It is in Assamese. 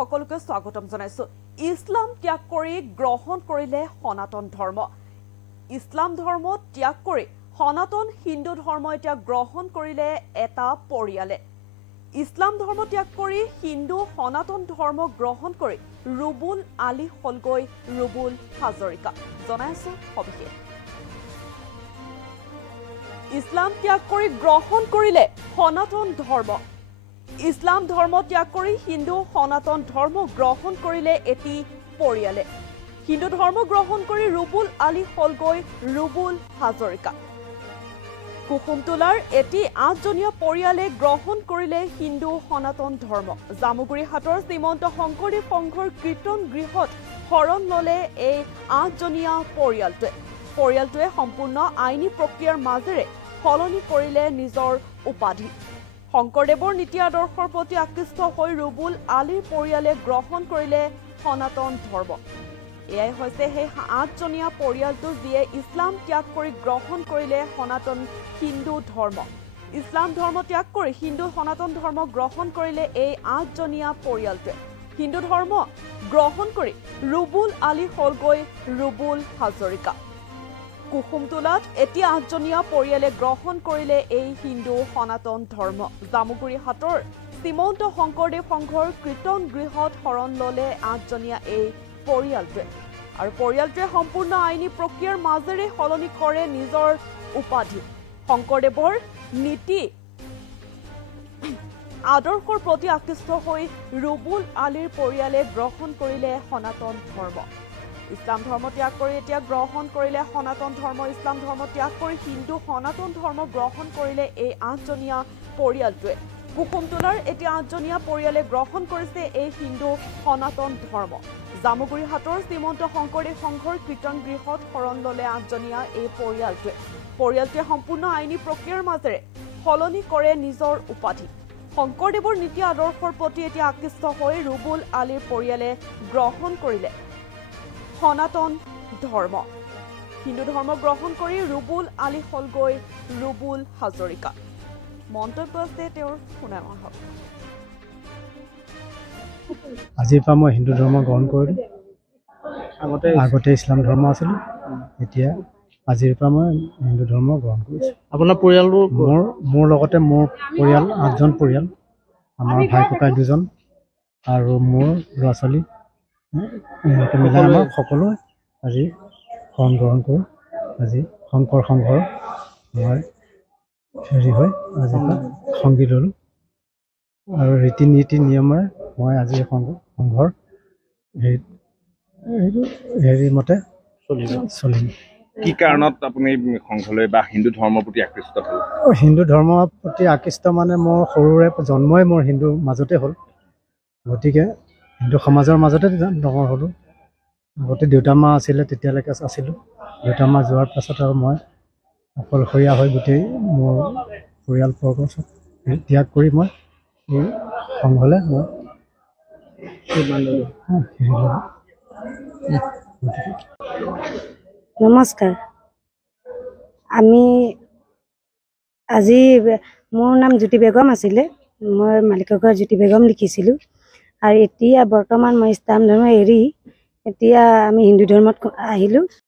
সকলোকে স্বাগতম জনাইছো। ইছলাম ত্যাগ কৰি গ্ৰহণ কৰিলে সনাতন ধৰ্ম। ইছলাম ধৰ্ম ত্যাগ কৰি সনাতন হিন্দু ধৰ্ম এতিয়া গ্ৰহণ কৰিলে এটা পৰিয়ালে। ইছলাম ধৰ্ম ত্যাগ কৰি হিন্দু সনাতন ধৰ্ম গ্ৰহণ কৰি ৰুবুল আলী হলগৈ ৰুবুল হাজৰিকা। জনাইছো সবিশেষ। ইছলাম ত্যাগ কৰি গ্ৰহণ কৰিলে সনাতন ধৰ্ম। ইছলাম ধৰ্ম ত্যাগ কৰি হিন্দু সনাতন ধৰ্ম গ্ৰহণ কৰিলে এটি পৰিয়ালে। হিন্দু ধৰ্ম গ্ৰহণ কৰি ৰুবুল আলী হলগৈ ৰুবুল হাজৰিকা। কুসুমটোলাৰ এটি ৮জনীয়া পৰিয়ালে গ্ৰহণ কৰিলে হিন্দু সনাতন ধৰ্ম। জামুগুৰিহাটৰ শ্ৰীমন্ত শংকৰদেৱ সংঘৰ কীৰ্তন গৃহত শৰণ ললে এই ৮জনীয়া পৰিয়ালটোৱে সম্পূৰ্ণ আইনী প্ৰক্ৰিয়াৰ মাজেৰে সলনি কৰিলে নিজৰ উপাধি। শংকৰদেৱৰ নীতি আদৰ্শৰ প্ৰতি আকৃষ্ট হৈ ৰুবুল আলীৰ পৰিয়ালে গ্ৰহণ কৰিলে সনাতন ধৰ্ম। এয়াই হৈছে সেই ৮জনীয়া পৰিয়ালটো যিয়ে ইছলাম ত্যাগ কৰি গ্ৰহণ কৰিলে সনাতন হিন্দু ধৰ্ম। ইছলাম ধৰ্ম ত্যাগ কৰি হিন্দু সনাতন ধৰ্ম গ্ৰহণ কৰিলে এই ৮জনীয়া পৰিয়ালটোৱে। হিন্দু ধৰ্ম গ্ৰহণ কৰি ৰুবুল আলী হলগৈ ৰুবুল হাজৰিকা। কুসুমটোলাত এটি ৮জনীয়া পৰিয়ালে গ্ৰহণ কৰিলে এই হিন্দু সনাতন ধৰ্ম। জামুগুৰিহাটৰ শ্ৰীমন্ত শংকৰদেৱ সংঘৰ কীৰ্তন গৃহত শৰণ ললে ৮জনীয়া এই পৰিয়ালটোৱে। আৰু পৰিয়ালটোৱে সম্পূৰ্ণ আইনী প্ৰক্ৰিয়াৰ মাজেৰে সলনি কৰে নিজৰ উপাধি। শংকৰদেৱৰ নীতি আদৰ্শৰ প্ৰতি আকৃষ্ট হৈ ৰুবুল আলীৰ পৰিয়ালে গ্ৰহণ কৰিলে সনাতন ধৰ্ম। ইছলাম ধৰ্ম ত্যাগ কৰি এতিয়া গ্ৰহণ কৰিলে সনাতন ধৰ্ম। ইছলাম ধৰ্ম ত্যাগ কৰি হিন্দু সনাতন ধৰ্ম গ্ৰহণ কৰিলে এই ৮জনীয়া পৰিয়ালটোৱে। কুসুমটোলাৰ এটি ৮জনীয়া পৰিয়ালে গ্ৰহণ কৰিছে এই হিন্দু সনাতন ধৰ্ম। জামুগুৰিহাটৰ শ্ৰীমন্ত শংকৰদেৱ সংঘৰ কীৰ্তন গৃহত শৰণ ললে ৮জনীয়া এই পৰিয়ালটোৱে। পৰিয়ালটোৱে সম্পূৰ্ণ আইনী প্ৰক্ৰিয়াৰ মাজেৰে সলনি কৰে নিজৰ উপাধি। শংকৰদেৱৰ নীতি আদৰ্শৰ প্ৰতি এতিয়া আকৃষ্ট হৈ ৰুবুল আলীৰ পৰিয়ালে গ্ৰহণ কৰিলে সনাতন ধৰ্ম। হিন্দু ধৰ্ম গ্ৰহণ কৰি ৰুবুল আলী হলগৈ ৰুবুল হাজৰিকা। মন্তব্য আছে তেওঁৰ শুনাম আহক। আজিৰ পৰা মই হিন্দু ধৰ্ম গ্ৰহণ কৰিলোঁ। আগতে ইছলাম ধৰ্ম আছিলোঁ, এতিয়া আজিৰ পৰা মই হিন্দু ধৰ্ম গ্ৰহণ কৰিছোঁ। আপোনাৰ পৰিয়ালটো মোৰ লগতে মোৰ পৰিয়াল ৮জন পৰিয়াল, আমাৰ ভাই ককাই 2জন আৰু মোৰ ল'ৰা ছোৱালী মিলাই আমাৰ সকলোৱে আজি শৰণ গ্ৰহণ কৰোঁ। আজি শংকৰ সংঘৰ মই হেৰি হৈ আজি সংগী ল'লোঁ আৰু ৰীতি নীতি নিয়মেৰে মই আজি সংঘৰ হেৰি মতে চলিম। কি কাৰণত আপুনি সংঘলৈ বা হিন্দু ধৰ্মৰ প্ৰতি আকৃষ্ট হ'ল? হিন্দু ধৰ্মৰ প্ৰতি আকৃষ্ট মানে মোৰ সৰুৰে জন্মই মোৰ হিন্দু মাজতে হ'ল, গতিকে হিন্দু সমাজৰ মাজতে ডাঙৰ হ'লোঁ। আগতে দেউতা মা আছিলে, তেতিয়ালৈকে আছিলোঁ। দেউতা মা যোৱাৰ পাছত আৰু মই অকলশৰীয়া হৈ গোটেই মোৰ পৰিয়ালবৰ্গ ত্যাগ কৰি মই এই সংঘলৈ মই নমস্কাৰ। আমি আজি মোৰ নাম জ্যোতি বেগম আছিলে, মই মালিকৰ ঘৰ জ্যোতি বেগম লিখিছিলোঁ। আৰু এতিয়া বৰ্তমান মই ইছলাম ধৰ্ম এৰি এতিয়া আমি হিন্দু ধৰ্মত আহিলোঁ।